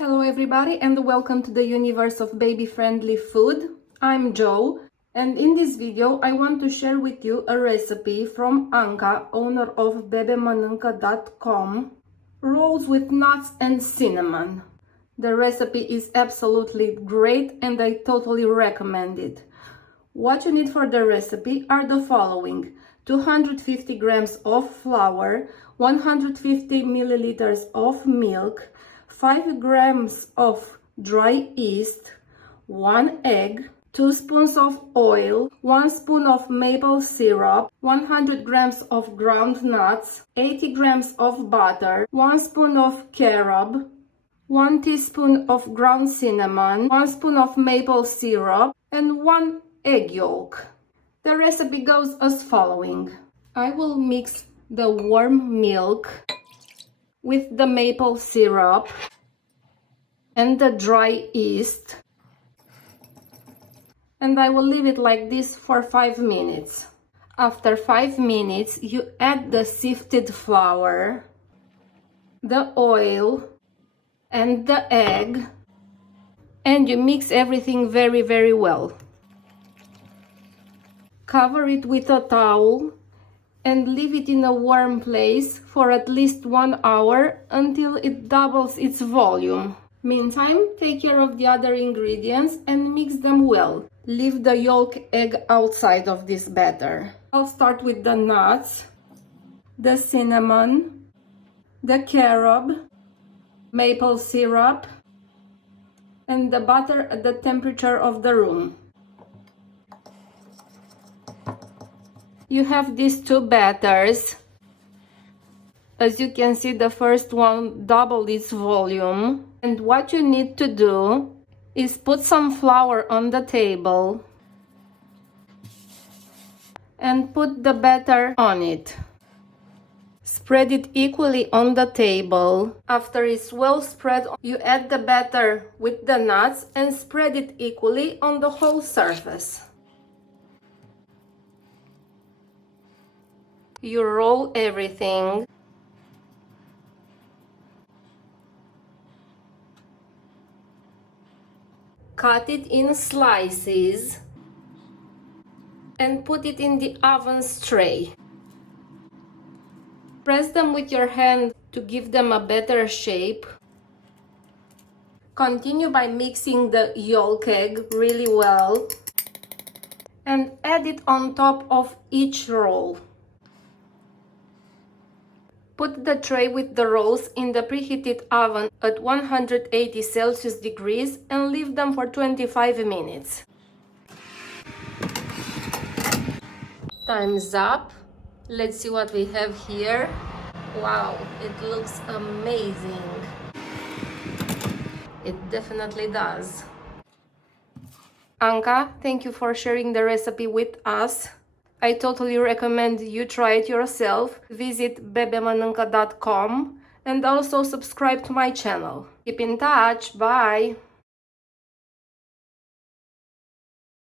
Hello everybody and welcome to the universe of baby-friendly food. I'm Jo, and in this video I want to share with you a recipe from Anca, owner of bebemanâncă.com, rolls with nuts and cinnamon. The recipe is absolutely great and I totally recommend it. What you need for the recipe are the following: 250 grams of flour, 150 milliliters of milk, 5 grams of dry yeast, 1 egg, 2 spoons of oil, 1 spoon of maple syrup, 100 grams of ground nuts, 80 grams of butter, 1 spoon of carob, 1 teaspoon of ground cinnamon, 1 spoon of maple syrup, and 1 egg yolk. The recipe goes as following. I will mix the warm milk with the maple syrup and the dry yeast, and I will leave it like this for 5 minutes. After 5 minutes, you add the sifted flour, the oil, and the egg, and you mix everything very well. Cover it with a towel and leave it in a warm place for at least 1 hour until it doubles its volume. Meantime, take care of the other ingredients and mix them well. Leave the yolk egg outside of this batter. I'll start with the nuts, the cinnamon, the carob, maple syrup, and the butter at the temperature of the room. You have these two batters. As you can see, the first one doubled its volume. And what you need to do is put some flour on the table and put the batter on it. Spread it equally on the table. After it's well spread, you add the batter with the nuts and spread it equally on the whole surface. You roll everything. Cut it in slices and put it in the oven tray. Press them with your hand to give them a better shape. Continue by mixing the yolk egg really well and add it on top of each roll. Put the tray with the rolls in the preheated oven at 180 Celsius degrees and leave them for 25 minutes. Time's up. Let's see what we have here. Wow, it looks amazing. It definitely does. Anca, thank you for sharing the recipe with us. I totally recommend you try it yourself. Visit bebemanâncă.com and also subscribe to my channel. Keep in touch. Bye!